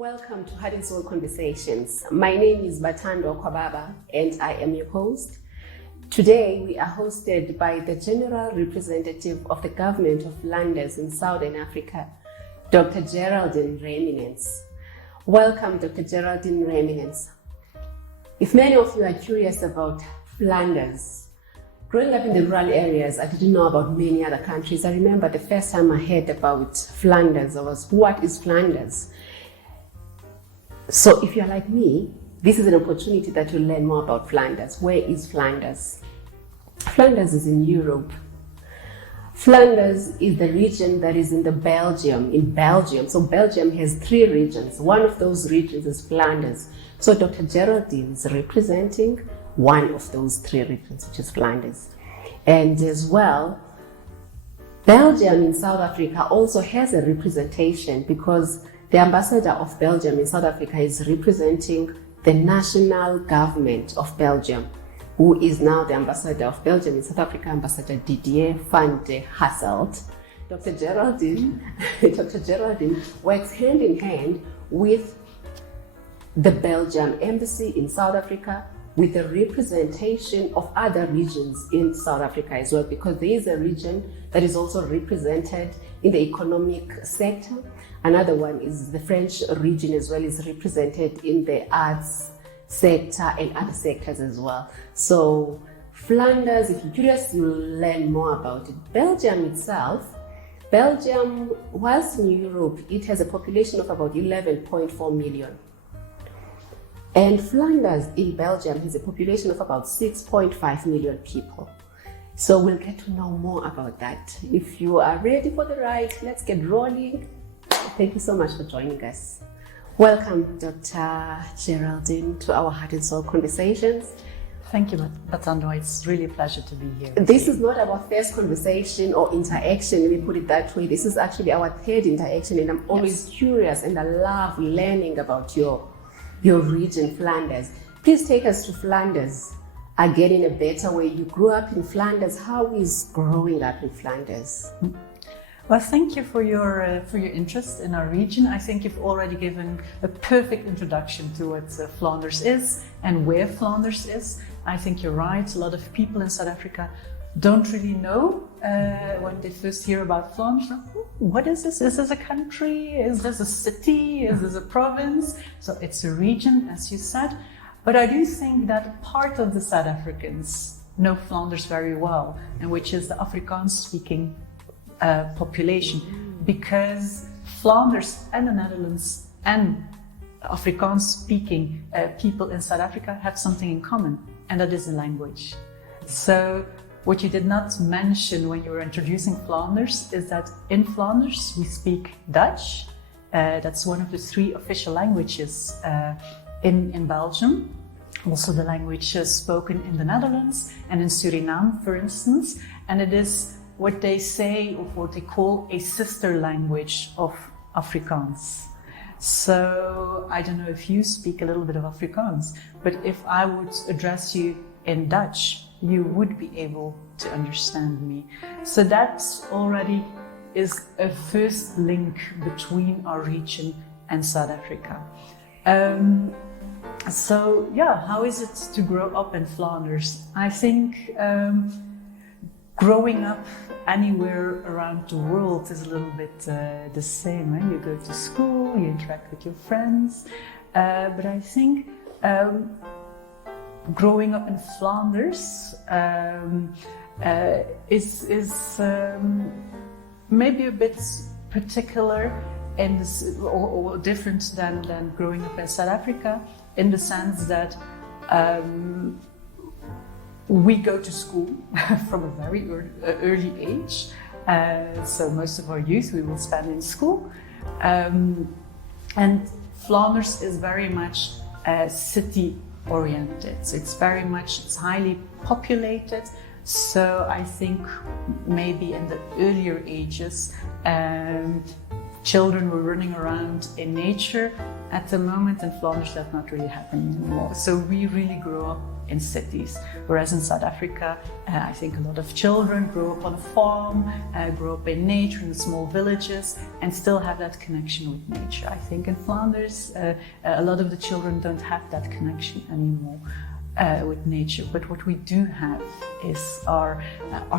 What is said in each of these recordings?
Welcome to Heart and Soul Conversations. My name is Bathandwa Kwababa and I am your host. Today we are hosted by the General Representative of the Government of Flanders in Southern Africa, Dr. Geraldine Reymenants. Welcome, Dr. Geraldine Reymenants. If many of you are curious about Flanders, growing up in the rural areas, I didn't know about many other countries. I remember the first time I heard about Flanders, I was, what is Flanders? So if you're like me, this is an opportunity that you'll learn more about Flanders. Where is Flanders? Flanders is in Europe. Flanders is the region that is in Belgium. So Belgium has 3 regions. One of those regions is Flanders. So Dr. Geraldine is representing one of those 3 regions, which is Flanders. And as well, Belgium in South Africa also has a representation because the ambassador of Belgium in South Africa is representing the national government of Belgium, who is now the ambassador of Belgium in South Africa, Ambassador Didier van der Hasselt. Dr. Geraldine works hand in hand with the Belgian embassy in South Africa, with the representation of other regions in South Africa as well, because there is a region that is also represented in the economic sector. Another one is the French region as well, is represented in the arts sector and other sectors as well. So Flanders, if you're curious, you'll learn more about it. Belgium itself, whilst in Europe, it has a population of about 11.4 million. And Flanders in Belgium has a population of about 6.5 million people. So we'll get to know more about that. If you are ready for the ride, let's get rolling. Thank you so much for joining us. Welcome, Dr. Geraldine, to our Heart and Soul Conversations. Thank you, Bathandwa. It's really a pleasure to be here. This is not our first conversation or interaction, let me put it that way. This is actually our 3rd interaction, and I'm always curious and I love learning about your region, Flanders. Please take us to Flanders again in a better way. You grew up in Flanders. How is growing up in Flanders? Well, thank you for your interest in our region. I think you've already given a perfect introduction to what Flanders is and where Flanders is. I think you're right. A lot of people in South Africa don't really know when they first hear about Flanders. What is this? Is this a country? Is this a city? Is this a province? So it's a region, as you said. But I do think that part of the South Africans know Flanders very well, and which is the Afrikaans-speaking population, because Flanders and the Netherlands and Afrikaans-speaking people in South Africa have something in common, and that is the language. So what you did not mention when you were introducing Flanders is that in Flanders we speak Dutch. That's one of the 3 official languages in Belgium. Also the language spoken in the Netherlands and in Suriname, for instance. And it is what they say, or what they call, a sister language of Afrikaans. So I don't know if you speak a little bit of Afrikaans, but if I would address you in Dutch, you would be able to understand me. So that already is a first link between our region and South Africa. So yeah, how is it to grow up in Flanders? I think growing up anywhere around the world is a little bit the same. You go to school, you interact with your friends, but I think growing up in Flanders is maybe a bit particular in this, or different than growing up in South Africa, in the sense that we go to school from a very early age. So most of our youth we will spend in school. And Flanders is very much city oriented. So it's highly populated. So I think maybe in the earlier ages, children were running around in nature. At the moment in Flanders, that's not really happening anymore. So we really grew up in cities. Whereas in South Africa, I think a lot of children grow up on a farm, grow up in nature in small villages, and still have that connection with nature. I think in Flanders, a lot of the children don't have that connection anymore with nature. But what we do have is our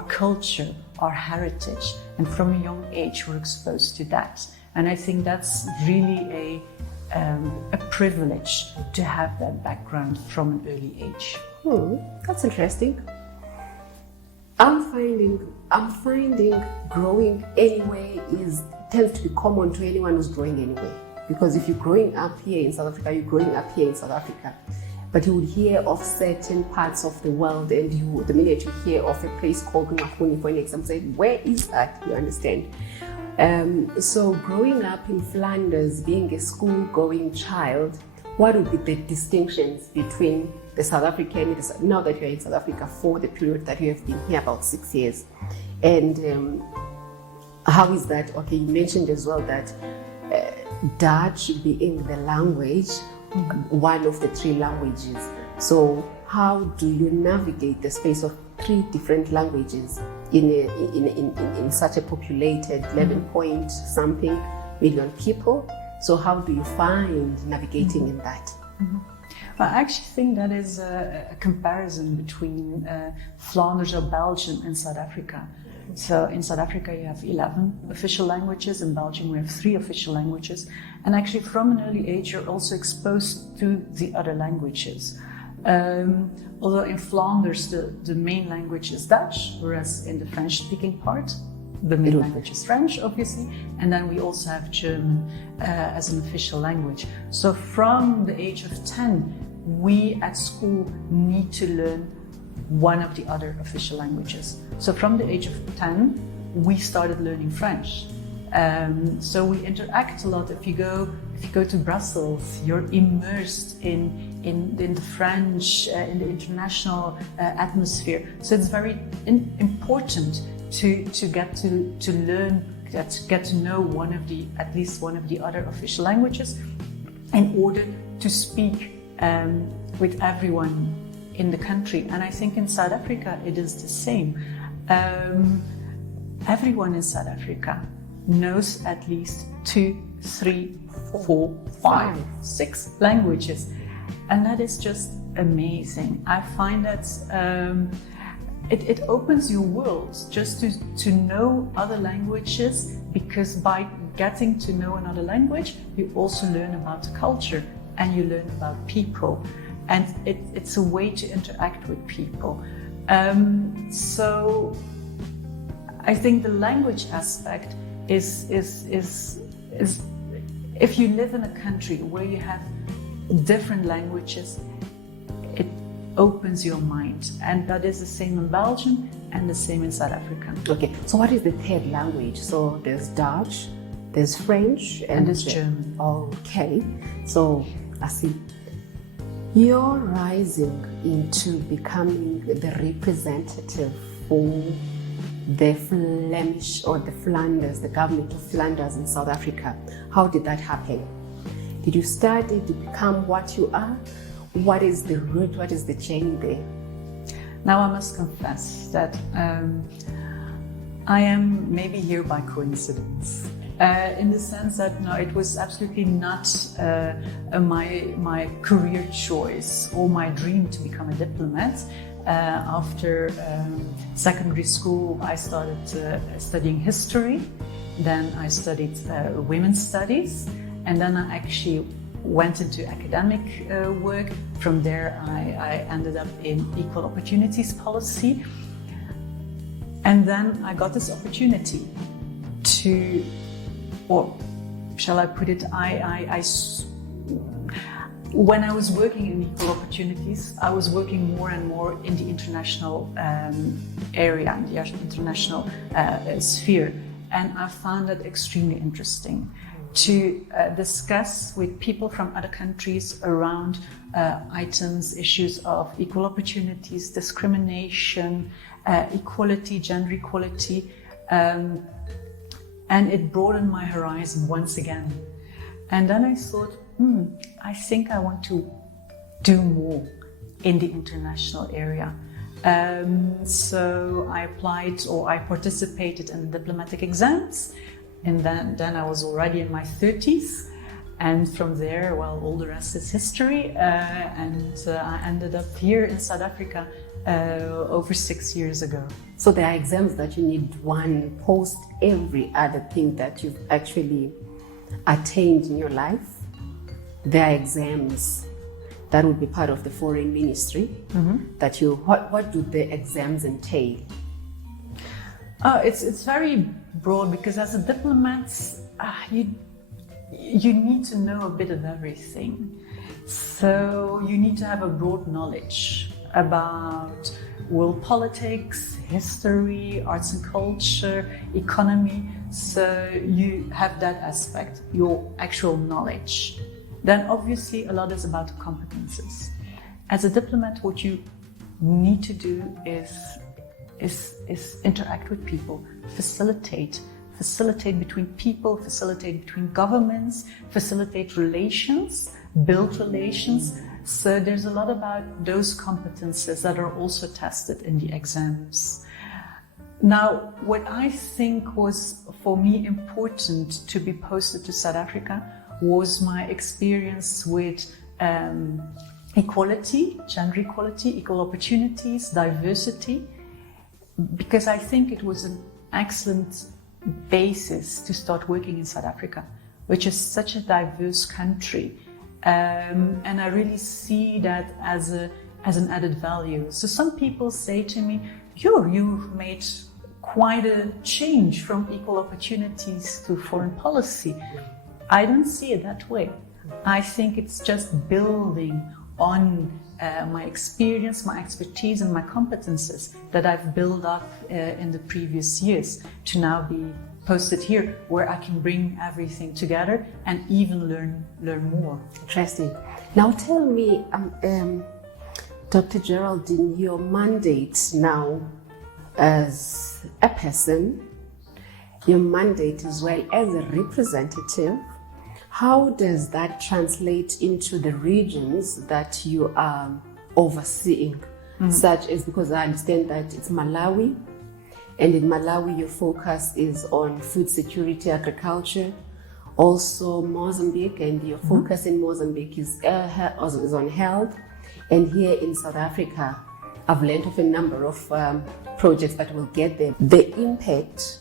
culture, our heritage, and from a young age we're exposed to that. And I think that's really a privilege to have that background from an early age. That's interesting. I'm finding growing anyway tends to be common to anyone who's growing anyway. Because if you're growing up here in South Africa, you're growing up here in South Africa. But you would hear of certain parts of the world, and the minute you hear of a place called Ngwahuni, for an example, say, where is that? You understand? So growing up in Flanders, being a school-going child, what would be the distinctions between the South African, now that you're in South Africa for the period that you have been here, about 6 years, and how is that? Okay, you mentioned as well that Dutch being the language, one of the 3 languages. So how do you navigate the space of 3 different languages in such a populated 11 point something million people? So how do you find navigating in that? Well, I actually think that is a comparison between Flanders or Belgium and South Africa. So in South Africa you have 11 official languages, in Belgium we have 3 official languages, and actually from an early age you're also exposed to the other languages. Although in Flanders the main language is Dutch, whereas in the French-speaking part the main language is French, obviously, and then we also have German as an official language. So from the age of 10 we at school need to learn one of the other official languages. So from the age of 10 we started learning French. So we interact a lot. If you go to Brussels, you're immersed in the French, in the international atmosphere. So it's very important to get to learn, get to know at least one of the other official languages, in order to speak with everyone in the country. And I think in South Africa it is the same. Everyone in South Africa knows at least 2, 3, 4, 5, 6 languages, and that is just amazing. I find that it opens your world just to know other languages, because by getting to know another language you also learn about the culture and you learn about people, and it's a way to interact with people. So I think the language aspect is if you live in a country where you have different languages, it opens your mind, and that is the same in Belgium and the same in South Africa. Okay, so what is the 3rd language? So there's Dutch, there's French, and there's German. Okay, so I see. You're rising into becoming the representative for the Flemish or the Flanders, the Government of Flanders in South Africa. How did that happen? Did you study to become what you are? What is the route? What is the journey there? Now I must confess that I am maybe here by coincidence. In the sense that no, it was absolutely not my career choice or my dream to become a diplomat. After secondary school, I started studying history. Then I studied women's studies, and then I actually went into academic work. From there, I ended up in equal opportunities policy, and then I got this opportunity to, or shall I put it, when I was working in equal opportunities, I was working more and more in the international area, in the international sphere, and I found that extremely interesting to discuss with people from other countries around items, issues of equal opportunities, discrimination, equality, gender equality, and it broadened my horizon once again. And then I thought, I think I want to do more. in the international area. So I applied, or I participated in the diplomatic exams, and then I was already in my 30s. And from there, well, all the rest is history. And I ended up here in South Africa over 6 years ago. So there are exams that you need one post every other thing that you've actually attained in your life. There are exams that would be part of the foreign ministry. That you, what do the exams entail? It's very broad, because as a diplomat, you need to know a bit of everything. So you need to have a broad knowledge about world politics, history, arts and culture, economy. So you have that aspect, your actual knowledge. Then obviously a lot is about competences. As a diplomat, what you need to do is interact with people, facilitate between people, facilitate between governments, facilitate relations, build relations. So there's a lot about those competences that are also tested in the exams. Now, what I think was for me important to be posted to South Africa was my experience with equality, gender equality, equal opportunities, diversity, because I think it was an excellent basis to start working in South Africa, which is such a diverse country. And I really see that as an added value. So some people say to me, you've made quite a change from equal opportunities to foreign policy. I don't see it that way. I think it's just building on my experience, my expertise, and my competences that I've built up in the previous years to now be posted here, where I can bring everything together and even learn more. Interesting. Now tell me, Dr. Geraldine, your mandate now as a person, your mandate as well as a representative, how does that translate into the regions that you are overseeing? Such as, because I understand that it's Malawi, and in Malawi your focus is on food security, agriculture, also Mozambique, and your focus in Mozambique is on health. And here in South Africa, I've learned of a number of projects that will get there. The impact,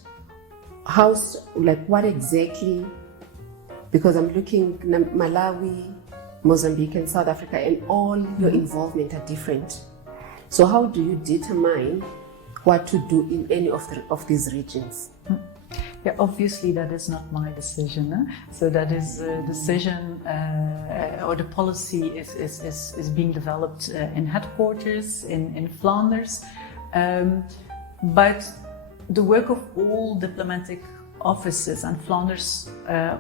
what exactly, because I'm looking Malawi, Mozambique, and South Africa, and all your involvement are different. So how do you determine what to do in any of these regions? Yeah, obviously that is not my decision. So that is a decision, or the policy is being developed in headquarters in Flanders. But the work of all diplomatic offices, and Flanders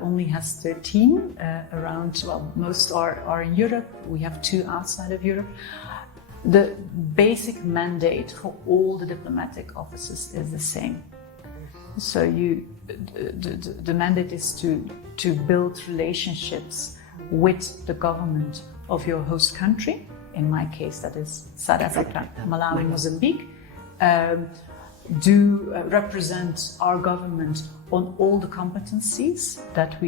only has 13 around, well, most are in Europe. We have 2 outside of Europe. The basic mandate for all the diplomatic offices is the same. So the mandate is to build relationships with the government of your host country. In my case, that is South Africa, Malawi, Mozambique. Do represent our government on all the competencies that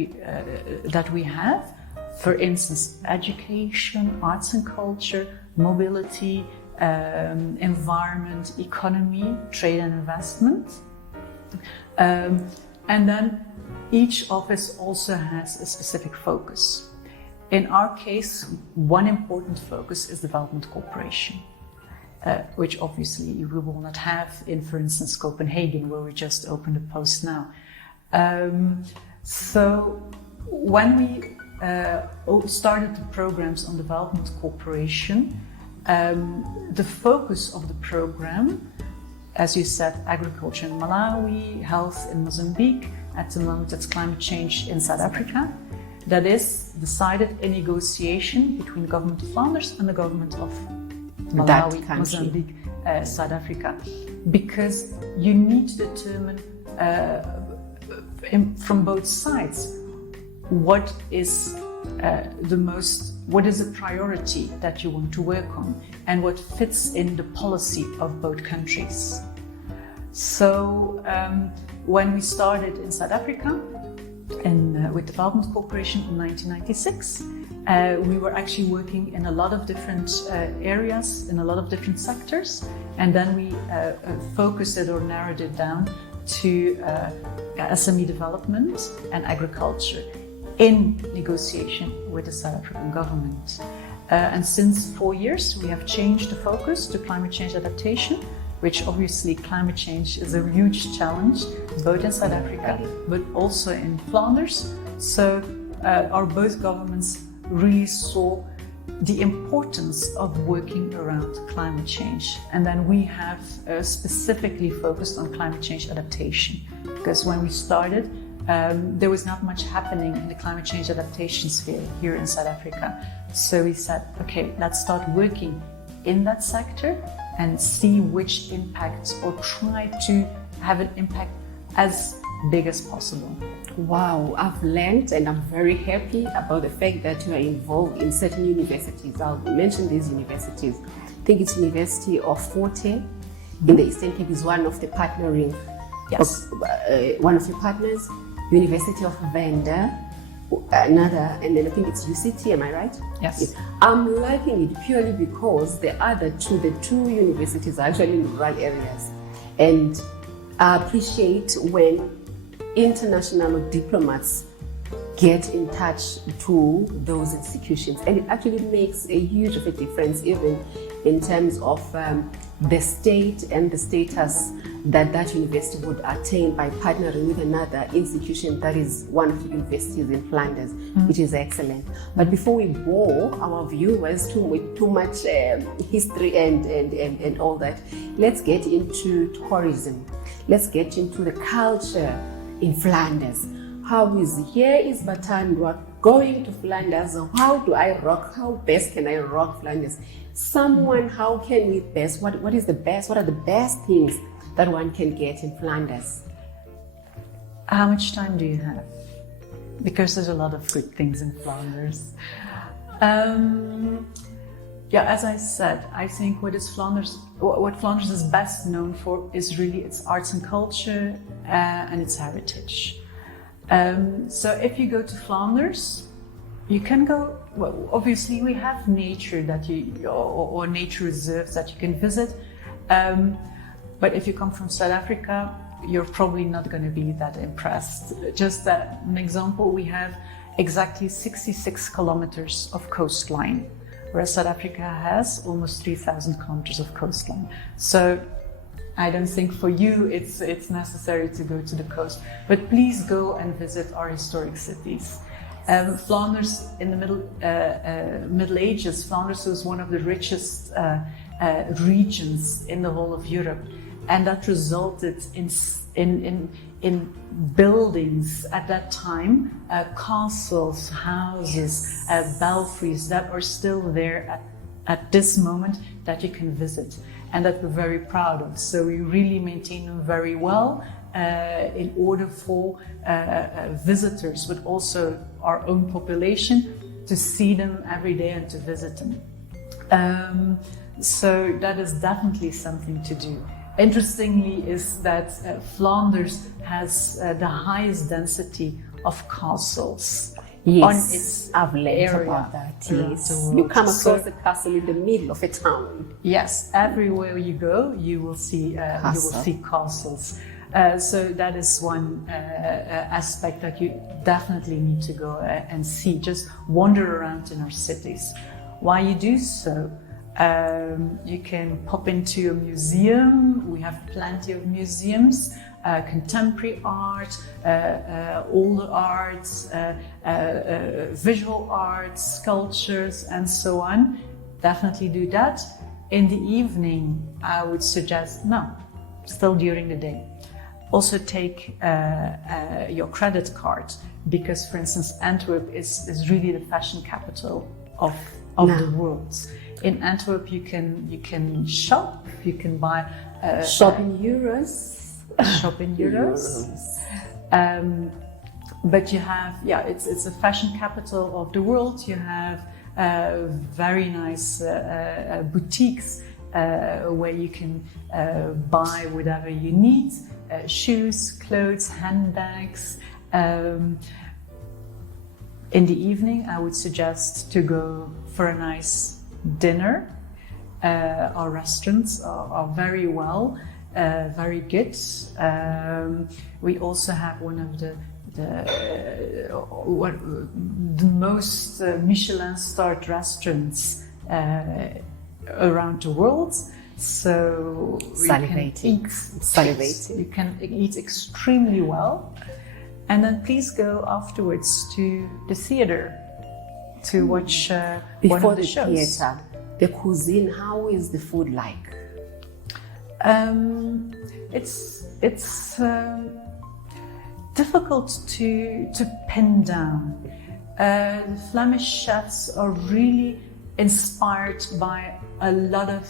we have. For instance, education, arts and culture, mobility, environment, economy, trade and investment. And then each office also has a specific focus. In our case, one important focus is development cooperation, which obviously we will not have in, for instance, Copenhagen, where we just opened a post now. So when we started the programs on development cooperation, the focus of the program, as you said, agriculture in Malawi, health in Mozambique, at the moment it's climate change in South Africa. That is decided in negotiation between the Government of Flanders and the Government of Malawi, Mozambique, South Africa. Because you need to determine from both sides what is the most what is a priority that you want to work on and what fits in the policy of both countries. So when we started in South Africa with Development Corporation in 1996, we were actually working in a lot of different areas, in a lot of different sectors, and then we focused it or narrowed it down to SME development and agriculture in negotiation with the South African government. And since 4 years, we have changed the focus to climate change adaptation, which obviously climate change is a huge challenge, both in South Africa, but also in Flanders. So our both governments really saw the importance of working around climate change. And then we have specifically focused on climate change adaptation, because when we started, there was not much happening in the climate change adaptation sphere here in South Africa. So we said, okay, let's start working in that sector and see which impact, or try to have an impact as big as possible. Wow, I've learned and I'm very happy about the fact that you are involved in certain universities. I'll mention these universities. I think it's University of Forte in the Eastern Cape is one of the partnering, Yes. One of your partners. University of Venda, another, and then I think it's UCT, am I right? Yes. I'm liking it purely because the two universities are actually in rural areas. And I appreciate when international diplomats get in touch to those institutions. And it actually makes a huge of a difference, even in terms of the state and the status that university would attain by partnering with another institution that is one of the universities in Flanders, which is excellent. But before we bore our viewers too much history and all that, let's get into tourism. Let's get into the culture in Flanders. Here is Bathandwa going to Flanders. How do I rock? How best can I rock Flanders? How can we best? What is the best? What are the best things that one can get in Flanders? How much time do you have? Because there's a lot of good things in Flanders. As I said, I think what Flanders is best known for is really its arts and culture and its heritage. So if you go to Flanders, you can go, well, obviously we have nature or nature reserves that you can visit. But if you come from South Africa, you're probably not going to be that impressed. Just an example, we have exactly 66 kilometers of coastline, whereas South Africa has almost 3,000 kilometers of coastline. So I don't think for you it's necessary to go to the coast, but please go and visit our historic cities. Flanders in the Middle Ages, Flanders was one of the richest regions in the whole of Europe, and that resulted in buildings at that time, castles, houses, belfries that are still there at this moment that you can visit and that we're very proud of. So we really maintain them very well in order for visitors, but also our own population to see them every day and to visit them. So that is definitely something to do. Interestingly is that Flanders has the highest density of castles. Yes, on its I've learned area about that. Yes, world. you come across a castle in the middle of a town. Yes, everywhere you go, you will see castles. So that is one aspect that you definitely need to go and see. Just wander around in our cities. While you do so, you can pop into a museum. We have plenty of museums, contemporary art, older arts, visual arts, sculptures, and so on. Definitely do that. In the evening, I would suggest, still during the day. Also take your credit card, because, for instance, Antwerp is really the fashion capital of the world. In Antwerp, you can shop, you can buy... shop in euros. Shop in euros. But you have, it's a fashion capital of the world. You have very nice boutiques where you can buy whatever you need, shoes, clothes, handbags. In the evening, I would suggest to go for a nice dinner. Our restaurants are very well, very good. We also have one of the most Michelin-starred restaurants around the world. So salivating. You can eat extremely well, and then please go afterwards to the theater to watch one of the shows. Before the theater, the cuisine. How is the food like? It's difficult to pin down. The Flemish chefs are really inspired by a lot of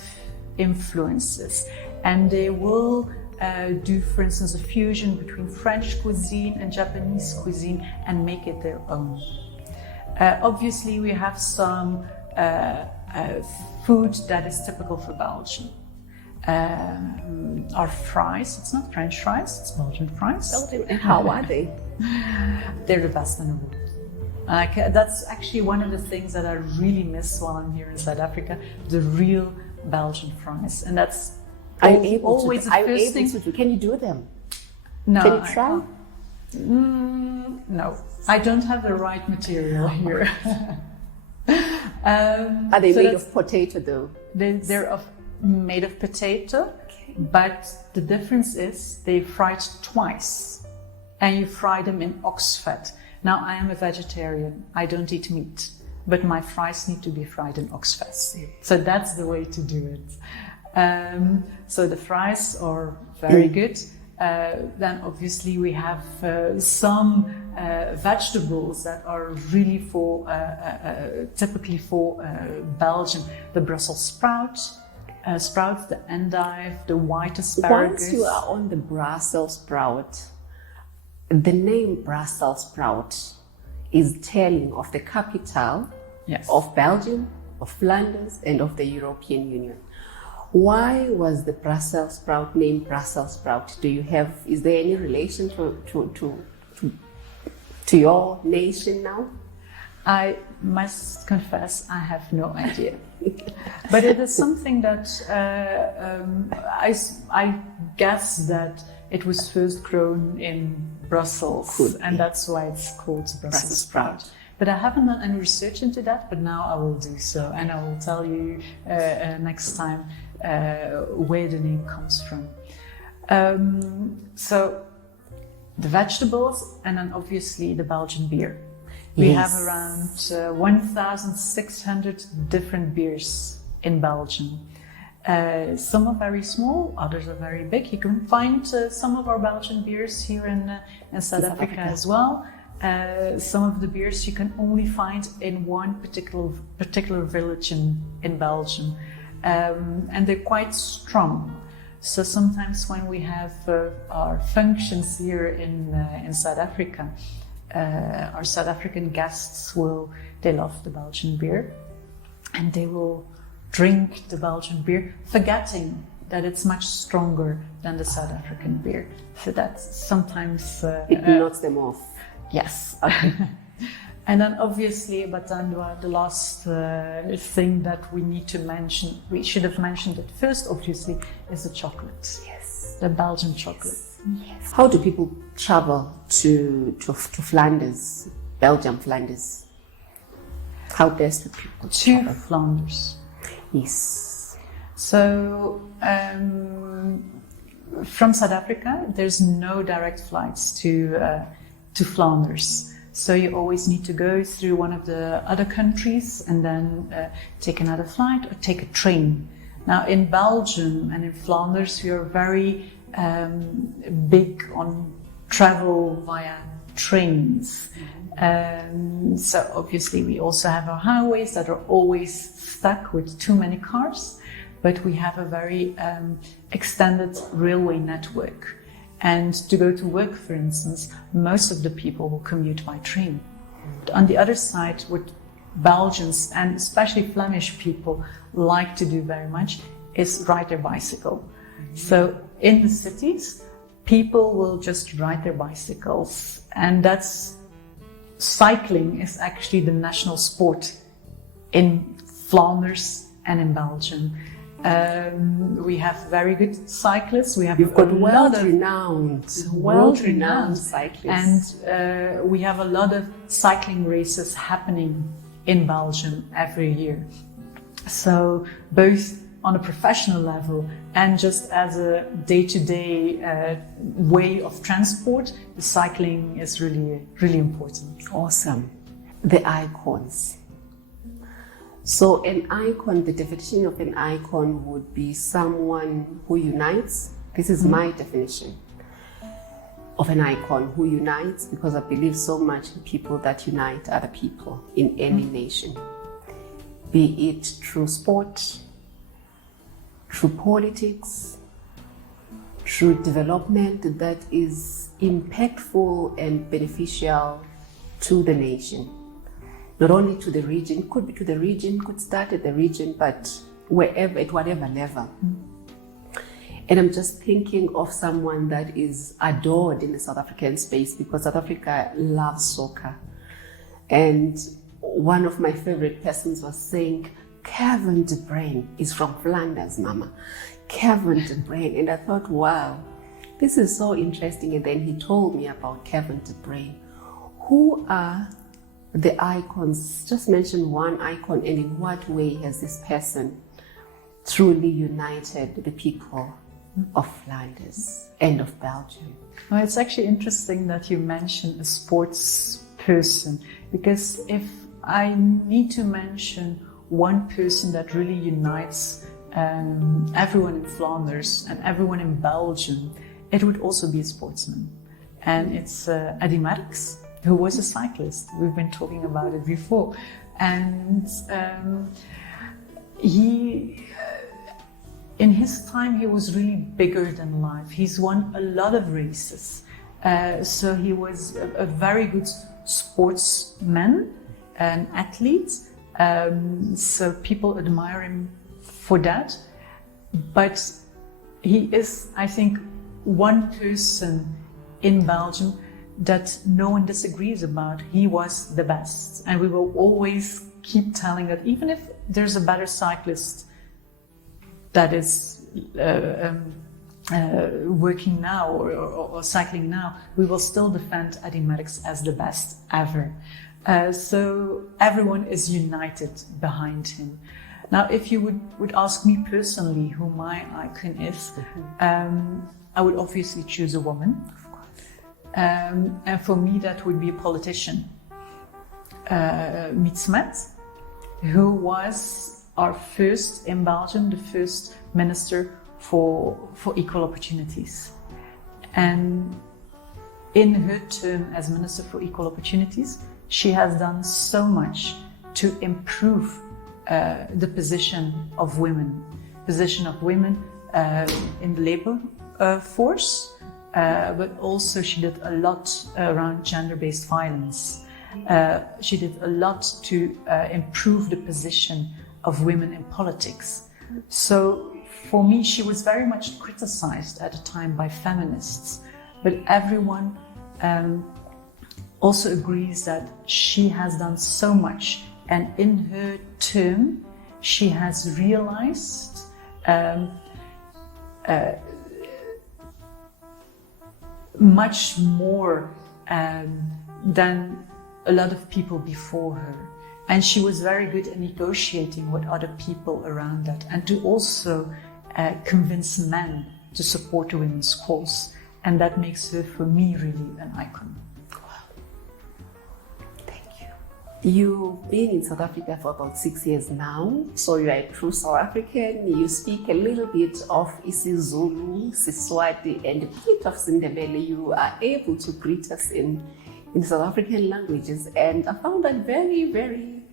influences, and they will do, for instance, a fusion between French cuisine and Japanese cuisine and make it their own. Obviously, we have some food that is typical for Belgium. Our fries, it's not French fries, it's Belgian fries. And how are they? They're the best in the world. That's actually one of the things that I really miss while I'm here in South Africa, the real Belgian fries. And that's always the first thing. Can you do them? No. Can you try? No, I don't have the right material here. Are they made of potato though? They're made of potato, okay. But the difference is they fried twice, and you fry them in ox fat. Now, I am a vegetarian, I don't eat meat, but my fries need to be fried in ox fat. So that's the way to do it. So the fries are very good. Then obviously we have some vegetables that are really typically for Belgium. The Brussels sprouts, the endive, the white asparagus. Once you are on the Brussels sprout, the name Brussels sprout is telling of the capital of Belgium, of Flanders, and of the European Union. Why was the Brussels sprout named Brussels sprout? Is there any relation to your nation now? I must confess, I have no idea. But it is something that I guess that it was first grown in Brussels, and that's why it's called Brussels sprout. But I haven't done any research into that, but now I will do so, and I will tell you next time where the name comes from. So the vegetables, and then obviously the Belgian beer. We have around 1,600 different beers in Belgium. Some are very small, others are very big. You can find some of our Belgian beers here in South Africa as well. Some of the beers you can only find in one particular village in Belgium. And they're quite strong. So sometimes when we have our functions here in South Africa, our South African guests they love the Belgian beer, and they will drink the Belgian beer, forgetting that it's much stronger than the South African beer. So that's sometimes... it knocks them off. Yes. Okay. And then obviously Bathandwa, the last thing that we need to mention, we should have mentioned it first, obviously, is the chocolate. Yes. The Belgian chocolate. Yes. How do people travel to Flanders, Belgium, Flanders? How best do people travel? To Flanders. Yes. So from South Africa, there's no direct flights to Flanders. So you always need to go through one of the other countries and then take another flight or take a train. Now in Belgium and in Flanders, we are very big on travel via trains. So obviously we also have our highways that are always stuck with too many cars, but we have a very extended railway network. And to go to work, for instance, most of the people will commute by train. On the other side, what Belgians and especially Flemish people like to do very much is ride their bicycle. So in the cities, people will just ride their bicycles, and cycling is actually the national sport in Flanders and in Belgium. We have very good cyclists. You've got world-renowned cyclists, and we have a lot of cycling races happening in Belgium every year. So both on a professional level and just as a day-to-day way of transport, the cycling is really, really important. Awesome. The icons. So an icon, the definition of an icon would be someone who unites. This is my definition of an icon, who unites, because I believe so much in people that unite other people in any nation, be it through sport, through politics, through development that is impactful and beneficial to the nation. Not only to the region, could be to the region, could start at the region, but wherever, at whatever level. And I'm just thinking of someone that is adored in the South African space, because South Africa loves soccer. And one of my favorite persons was saying, Kevin De Bruyne is from Flanders, Mama. Kevin De Bruyne. And I thought, wow, this is so interesting. And then he told me about Kevin De Bruyne. Who are the icons? Just mention one icon, and in what way has this person truly united the people of Flanders and of Belgium? Well, it's actually interesting that you mention a sports person, because if I need to mention one person that really unites everyone in Flanders and everyone in Belgium, it would also be a sportsman. And it's Eddy Merckx, who was a cyclist. We've been talking about it before. And he, in his time, he was really bigger than life. He's won a lot of races. So he was a very good sportsman, an athlete. So people admire him for that. But he is, I think, one person in Belgium that no one disagrees about. He was the best. And we will always keep telling that, even if there's a better cyclist that is working now or cycling now, we will still defend Eddy Merckx as the best ever. So everyone is united behind him. Now, if you would ask me personally who my icon is, I would obviously choose a woman. And for me, that would be a politician, Miet Smet, who was our first in Belgium, the first minister for equal opportunities. And in her term as Minister for Equal Opportunities, she has done so much to improve the position of women in the labor force. But also she did a lot around gender-based violence. She did a lot to improve the position of women in politics. So for me, she was very much criticized at the time by feminists, but everyone also agrees that she has done so much. And in her term, she has realized much more than a lot of people before her. And she was very good at negotiating with other people around that, and to also convince men to support the women's cause. And that makes her, for me, really an icon. You've been in South Africa for about 6 years now, so you are a true South African. You speak a little bit of isiZulu, Siswati, and a bit of Sindebele. You are able to greet us in South African languages, and I found that very, very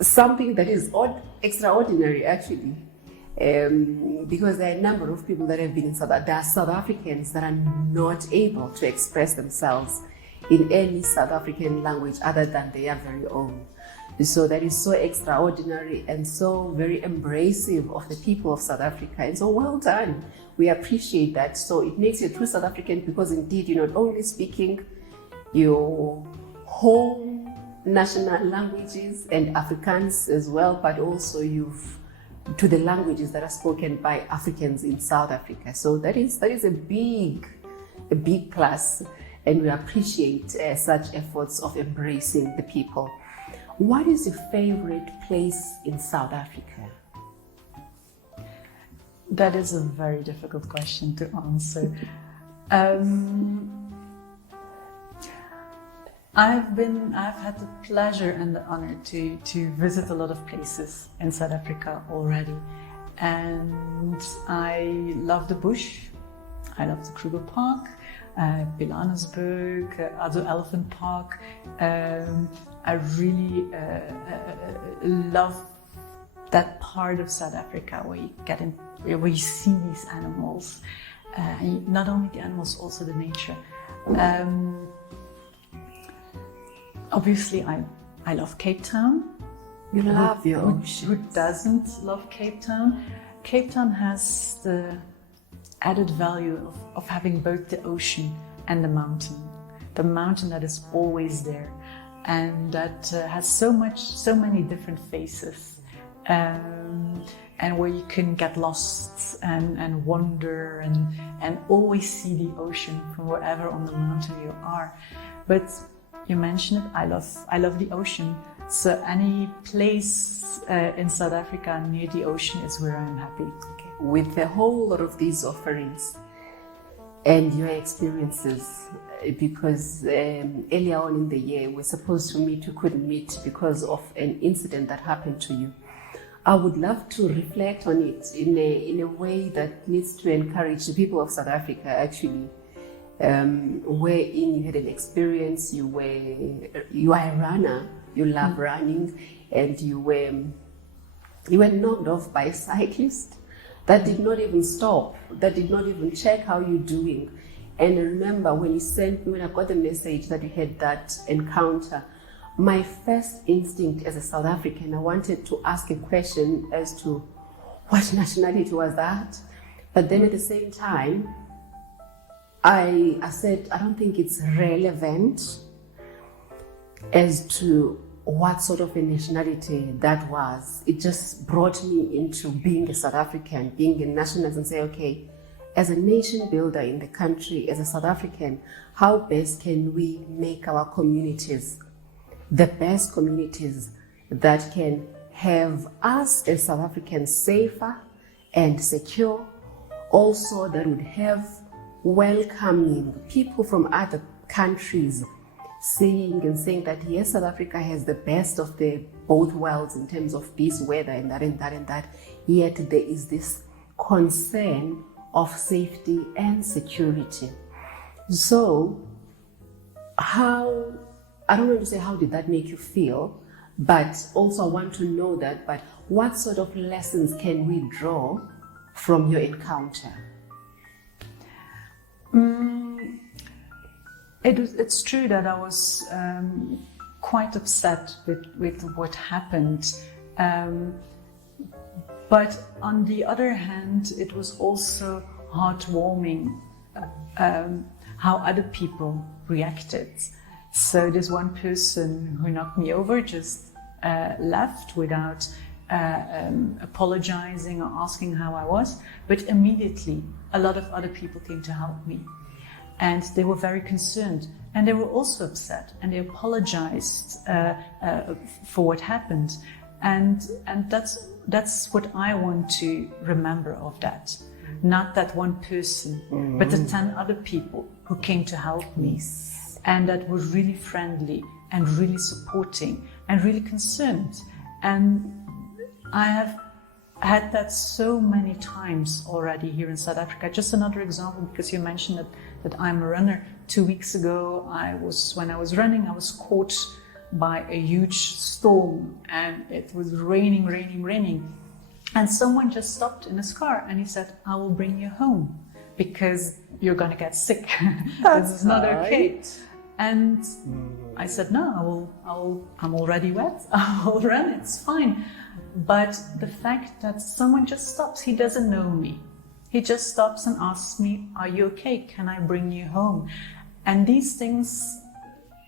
something that is extraordinary, actually. Because there are a number of people that have been in South Africa. There are South Africans that are not able to express themselves in any South African language other than their very own. So that is so extraordinary and so very embracive of the people of South Africa. And so well done. We appreciate that. So it makes you a true South African because indeed you're not only speaking your home national languages and Afrikaans as well, but also to the languages that are spoken by Africans in South Africa. So that is a big plus, and we appreciate such efforts of embracing the people. What is your favorite place in South Africa? That is a very difficult question to answer. I've had the pleasure and the honor to visit a lot of places in South Africa already, and I love the bush. I love the Kruger Park, Pilanesberg, Addo Elephant Park. I really love that part of South Africa where you see these animals, not only the animals, also the nature. Obviously, I love Cape Town. You love your ocean. Who doesn't love Cape Town? Cape Town has the added value of having both the ocean and the mountain that is always there, and that has so many different faces, and where you can get lost and wander and always see the ocean from wherever on the mountain you are. But you mentioned it, I love the ocean. So any place in South Africa near the ocean is where I'm happy. Okay. With a whole lot of these offerings and your experiences, because earlier on in the year we're supposed to meet, we couldn't meet because of an incident that happened to you. I would love to reflect on it in a way that needs to encourage the people of South Africa actually. Wherein you had an experience, you are a runner, you love running, and you were knocked off by a cyclist that did not even stop, that did not even check how you're doing. And I remember when I got the message that you had that encounter, my first instinct as a South African, I wanted to ask a question as to what nationality was that? But then at the same time, I said, I don't think it's relevant as to what sort of a nationality that was. It just brought me into being a South African, being a nationalist, and say, okay, as a nation builder in the country, as a South African, how best can we make our communities the best communities that can have us as South Africans safer and secure, also that would have welcoming people from other countries, seeing and saying that yes, South Africa has the best of the both worlds in terms of peace, weather, and that and that and that. Yet there is this concern of safety and security. So I don't want to say how did that make you feel, but also I want to know that, but what sort of lessons can we draw from your encounter? It's true that I was quite upset with what happened, but on the other hand, it was also heartwarming how other people reacted. So this one person who knocked me over just left without apologizing or asking how I was, but immediately a lot of other people came to help me, and they were very concerned, and they were also upset, and they apologized for what happened, and that's what I want to remember of that. Not that one person, but the 10 other people who came to help me, and that were really friendly and really supporting and really concerned. And I have had that so many times already here in South Africa. Just another example, because you mentioned that I'm a runner. 2 weeks ago, when I was running, I was caught by a huge storm, and it was raining. And someone just stopped in his car and he said, I will bring you home because you're going to get sick. This is not okay. And I said, no, I'm already wet. I will run, it's fine. But the fact that someone just stops, he doesn't know me. He just stops and asks me, are you okay? Can I bring you home? And these things,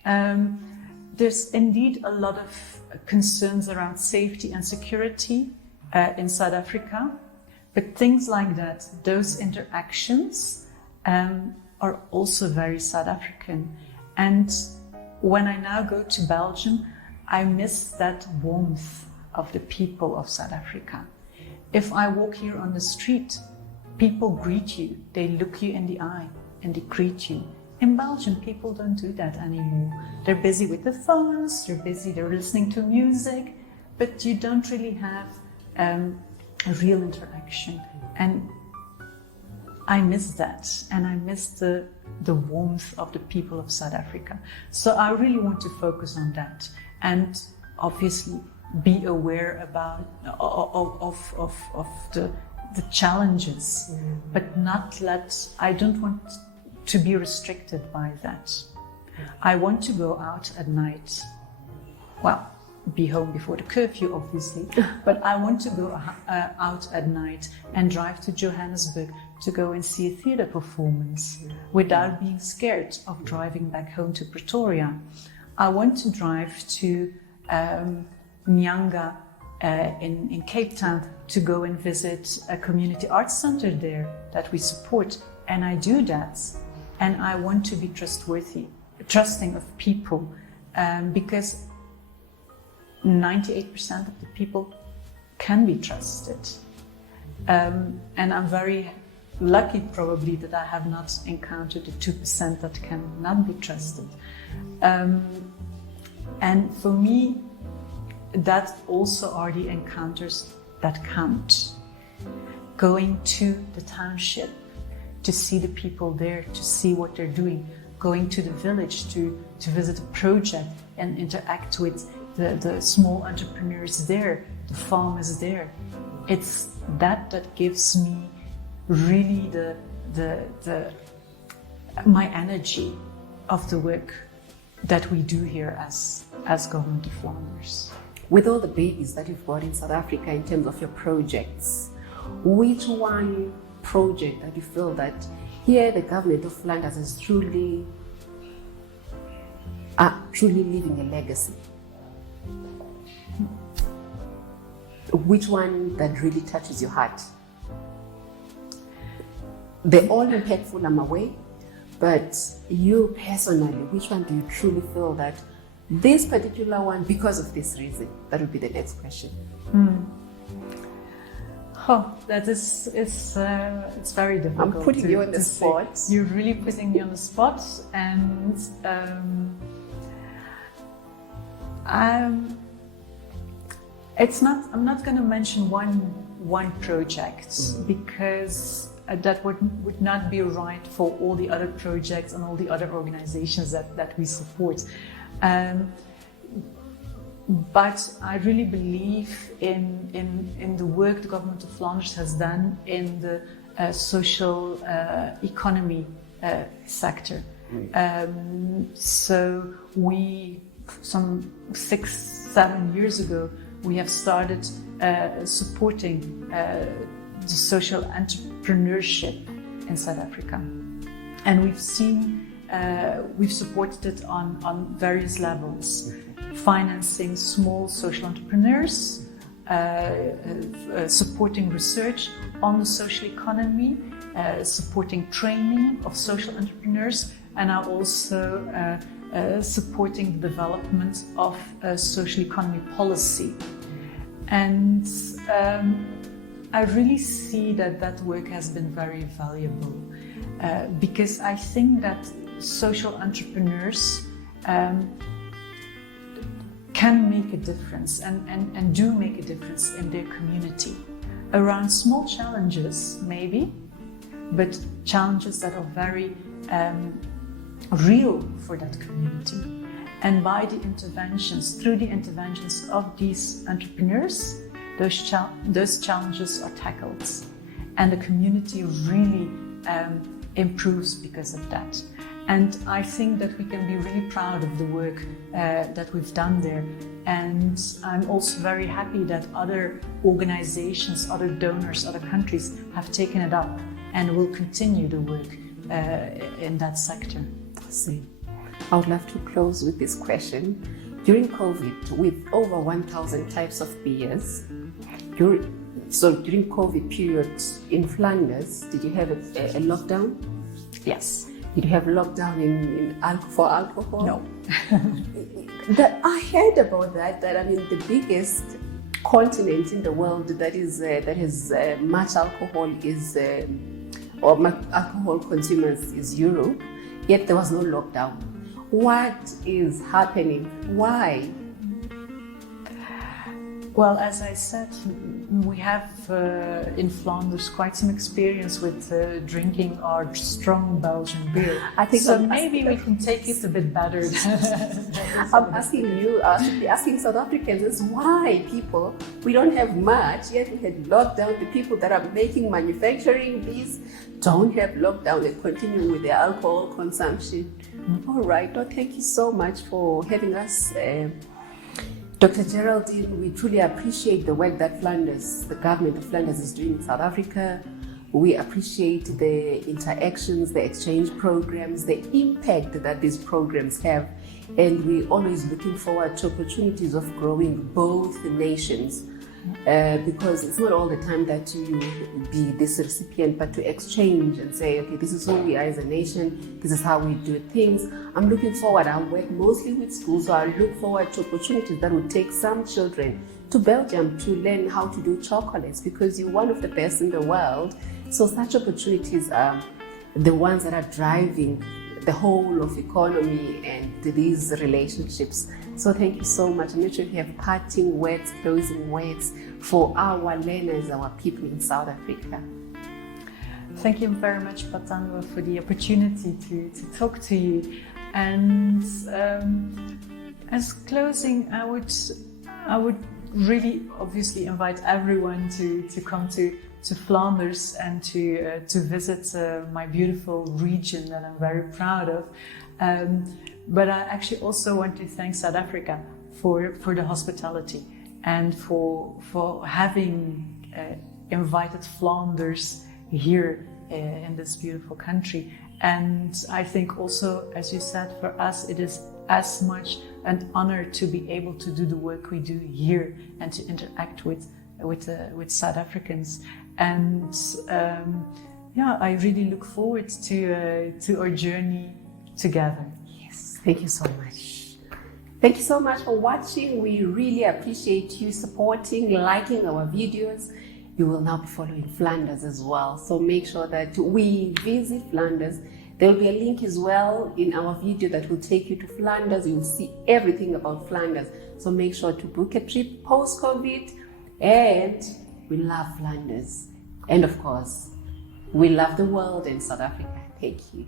there's indeed a lot of concerns around safety and security in South Africa. But things like that, those interactions are also very South African. And when I now go to Belgium, I miss that warmth of the people of South Africa. If I walk here on the street, people greet you, they look you in the eye and they greet you. In Belgium, people don't do that anymore. They're busy with the phones, they're listening to music, but you don't really have a real interaction. And I miss that, and I miss the warmth of the people of South Africa. So I really want to focus on that, and obviously be aware about of the challenges, but I don't want to be restricted by that. I want to go out at night. Well, be home before the curfew, obviously, but I want to go out at night and drive to Johannesburg to go and see a theatre performance without being scared of driving back home to Pretoria. I want to drive to Nyanga in Cape Town to go and visit a community arts center there that we support, and I do that. And I want to be trusting of people, because 98% of the people can be trusted. And I'm very lucky probably that I have not encountered the 2% that cannot be trusted. And for me, that also are the encounters that count. Going to the township, to see the people there, to see what they're doing, going to the village to visit a project and interact with the small entrepreneurs there, the farmers there. It's that gives me really my energy of the work that we do here as Government of Flanders. With all the babies that you've got in South Africa in terms of your projects, which one project that you feel that here the Government of Flanders is truly leaving a legacy? Which one that really touches your heart? They're all impactful, I'm aware, but you personally, which one do you truly feel that this particular one, because of this reason? That would be the next question. Oh, that is, it's very difficult. I'm putting you on the spot. You're really putting me on the spot, and I'm not going to mention one project because that would not be right for all the other projects and all the other organizations that we support. But I really believe in the work the Government of Flanders has done in the social economy sector. So we, some 6-7 years ago, we have started supporting the social entrepreneurship in South Africa. And we've supported it on various levels. Financing small social entrepreneurs, supporting research on the social economy, supporting training of social entrepreneurs, and are also supporting the development of social economy policy. And I really see that work has been very valuable because I think that social entrepreneurs can make a difference and do make a difference in their community around small challenges maybe, but challenges that are very real for that community. And by the interventions, through the interventions of these entrepreneurs, those challenges are tackled and the community really improves because of that. And I think that we can be really proud of the work that we've done there. And I'm also very happy that other organizations, other donors, other countries have taken it up and will continue the work in that sector. See, I would love to close with this question. During COVID, with over 1,000 types of beers, during COVID period in Flanders, did you have a lockdown? Yes. Did you have lockdown for alcohol? No. I heard about that. I mean, the biggest continent in the world that has much alcohol alcohol consumers is Europe. Yet there was no lockdown. What is happening? Why? Well, as I said, we have in Flanders quite some experience with drinking our strong Belgian beer. I think so. Maybe we can take it a bit better. I'm asking you, I should be asking South Africans, is why people, we don't have much, yet we had lockdown. The people that are manufacturing these don't have lockdown and continue with their alcohol consumption. All right, well, thank you so much for having us. Dr. Geraldine, we truly appreciate the work that the Government of Flanders is doing in South Africa. We appreciate the interactions, the exchange programs, the impact that these programs have. And we're always looking forward to opportunities of growing both nations. Because it's not all the time that you be this recipient, but to exchange and say, okay, this is who we are as a nation, this is how we do things. I'm looking forward, I work mostly with schools, so I look forward to opportunities that will take some children to Belgium to learn how to do chocolates, because you're one of the best in the world. So such opportunities are the ones that are driving the whole of economy and these relationships. So thank you so much. I'm not sure if you have parting words, closing words for our learners, our people in South Africa. Thank you very much, Bathandwa, for the opportunity to talk to you. And as closing, I would really obviously invite everyone to come to Flanders and to visit my beautiful region that I'm very proud of. But I actually also want to thank South Africa for the hospitality and for having invited Flanders here in this beautiful country. And I think also, as you said, for us it is as much an honor to be able to do the work we do here and to interact with South Africans. And I really look forward to our journey together. Yes, thank you so much. Thank you so much for watching. We really appreciate you supporting, liking our videos. You will now be following Flanders as well. So make sure that we visit Flanders. There will be a link as well in our video that will take you to Flanders. You'll see everything about Flanders. So make sure to book a trip post-COVID. And we love Flanders. And of course, we love the world and South Africa. Thank you.